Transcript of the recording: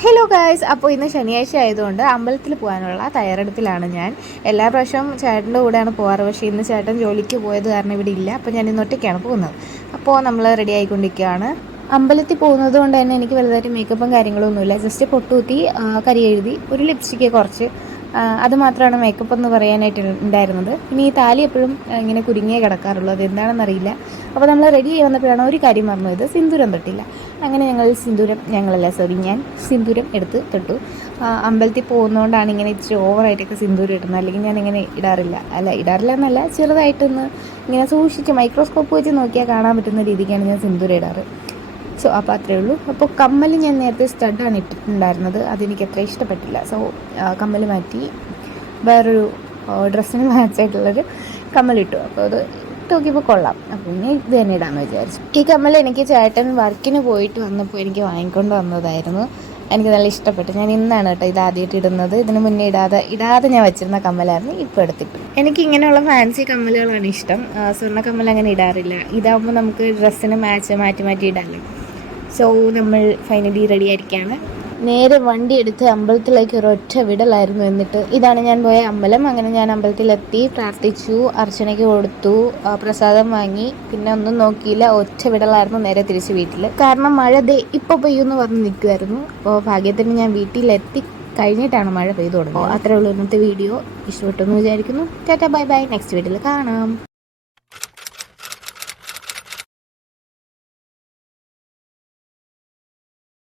Hello guys അപ്പോൾ ഇന്ന് ശനിയാഴ്ച ആയതുകൊണ്ട് അമ്പലത്തിൽ പോകാനുള്ള തയ്യാറെടുപ്പിലാണ് ഞാൻ. എല്ലാ പ്രാവശ്യവും ചേട്ടന്റെ കൂടെയാണ് പോകാറ്. പക്ഷേ ഇന്ന് ചേട്ടൻ ജോലിക്ക് പോയത് കാരണം ഇവിടെ ഇല്ല. അപ്പോൾ ഞാൻ ഇന്ന് ഒറ്റയ്ക്കാണ് പോകുന്നത്. അപ്പോൾ നമ്മൾ റെഡി ആയിക്കൊണ്ടിരിക്കുകയാണ്. അമ്പലത്തിൽ പോകുന്നത് കൊണ്ട് തന്നെ എനിക്ക് വലുതായിട്ട് മേക്കപ്പും കാര്യങ്ങളൊന്നുമില്ല. ജസ്റ്റ് പൊട്ടുകുത്തി കരി എഴുതി ഒരു ലിപ്സ്റ്റിക്ക് കുറച്ച് അതുമാത്രമാണ് അത് മാത്രമാണ് മേക്കപ്പ് എന്ന് പറയാനായിട്ട് ഉണ്ടായിരുന്നത്. പിന്നെ ഈ താലി എപ്പോഴും ഇങ്ങനെ കുരുങ്ങിയേ കിടക്കാറുള്ളൂ. അത് എന്താണെന്നറിയില്ല അപ്പോൾ നമ്മൾ റെഡി ആയി വന്നപ്പോഴാണ് ഒരു കാര്യം ഇത് സിന്ദൂരം തൊട്ടില്ല. അങ്ങനെ ഞങ്ങൾ സിന്ദൂരം ഞങ്ങളല്ല സോറി ഞാൻ സിന്ദൂരം എടുത്ത് തൊട്ടു. അമ്പലത്തിൽ പോകുന്നതുകൊണ്ടാണ് ഇങ്ങനെ ഇച്ചിരി ഓവറായിട്ടൊക്കെ സിന്ദൂരം ഇടുന്നത്. അല്ലെങ്കിൽ ഞാൻ ഇങ്ങനെ ഇടാറില്ല. അല്ല ഇടാറില്ല എന്നല്ല ചെറുതായിട്ടൊന്ന് ഇങ്ങനെ സൂക്ഷിച്ച് മൈക്രോസ്കോപ്പ് വെച്ച് നോക്കിയാൽ കാണാൻ പറ്റുന്ന രീതിക്കാണ് ഞാൻ സിന്ദൂരം ഇടാറ്. സോ അപ്പോൾ അത്രയേ ഉള്ളൂ. അപ്പോൾ കമ്മൽ ഞാൻ നേരത്തെ സ്റ്റഡാണ് ഇട്ടിട്ടുണ്ടായിരുന്നത്. അതെനിക്ക് അത്ര ഇഷ്ടപ്പെട്ടില്ല. സോ കമ്മൽ മാറ്റി വേറൊരു ഡ്രസ്സിന് മാച്ചായിട്ടുള്ളൊരു കമ്മലിട്ടു അപ്പോൾ അത് ഇട്ട് നോക്കിയപ്പോൾ കൊള്ളാം. അപ്പോൾ ഇനി ഇത് തന്നെ ഇടാമെന്ന് വിചാരിച്ചു. ഈ കമ്മൽ എനിക്ക് ചേട്ടൻ വർക്കിന് പോയിട്ട് വന്നപ്പോൾ എനിക്ക് വാങ്ങിക്കൊണ്ട് വന്നതായിരുന്നു. എനിക്ക് നല്ല ഇഷ്ടപ്പെട്ടു. ഞാൻ ഇന്നാണ് കേട്ടോ ഇത് ആദ്യമായിട്ട് ഇടുന്നത്. ഇതിന് മുന്നേ ഇടാതെ ഇടാതെ ഞാൻ വെച്ചിരുന്ന കമ്മലായിരുന്നു. ഇപ്പോൾ എടുത്തിട്ടു എനിക്ക് ഇങ്ങനെയുള്ള ഫാൻസി കമ്മലുകളാണ് ഇഷ്ടം. സ്വർണ കമ്മൽ അങ്ങനെ ഇടാറില്ല. ഇതാകുമ്പോൾ നമുക്ക് ഡ്രസ്സിന് മാച്ച് മാറ്റി മാറ്റി ഇടാമല്ലോ സോ നമ്മൾ ഫൈനലി റെഡി ആയിരിക്കുകയാണ് നേരെ വണ്ടി എടുത്ത് അമ്പലത്തിലേക്ക് ഒരു ഒറ്റ വിടലായിരുന്നു എന്നിട്ട് ഇതാണ് ഞാൻ പോയ അമ്പലം. അങ്ങനെ ഞാൻ അമ്പലത്തിലെത്തി പ്രാർത്ഥിച്ചു അർച്ചനയ്ക്ക് കൊടുത്തു പ്രസാദം വാങ്ങി. പിന്നെ ഒന്നും നോക്കിയില്ല ഒറ്റ വിടലായിരുന്നു നേരെ തിരിച്ച് വീട്ടിൽ കാരണം മഴ ദേ ഇപ്പൊ പെയ്യുമെന്ന് പറഞ്ഞ് നിൽക്കുമായിരുന്നു അപ്പോൾ ഭാഗ്യത്തിന് ഞാൻ വീട്ടിലെത്തി. കഴിഞ്ഞിട്ടാണ് മഴ പെയ്തു തുടങ്ങുന്നത്. അത്രേ ഉള്ളൂ ഇന്നത്തെ വീഡിയോ. ഇഷ്ടപ്പെട്ടു എന്ന് വിചാരിക്കുന്നു. Tata bye bye. നെക്സ്റ്റ് വീഡിയോയിൽ കാണാം.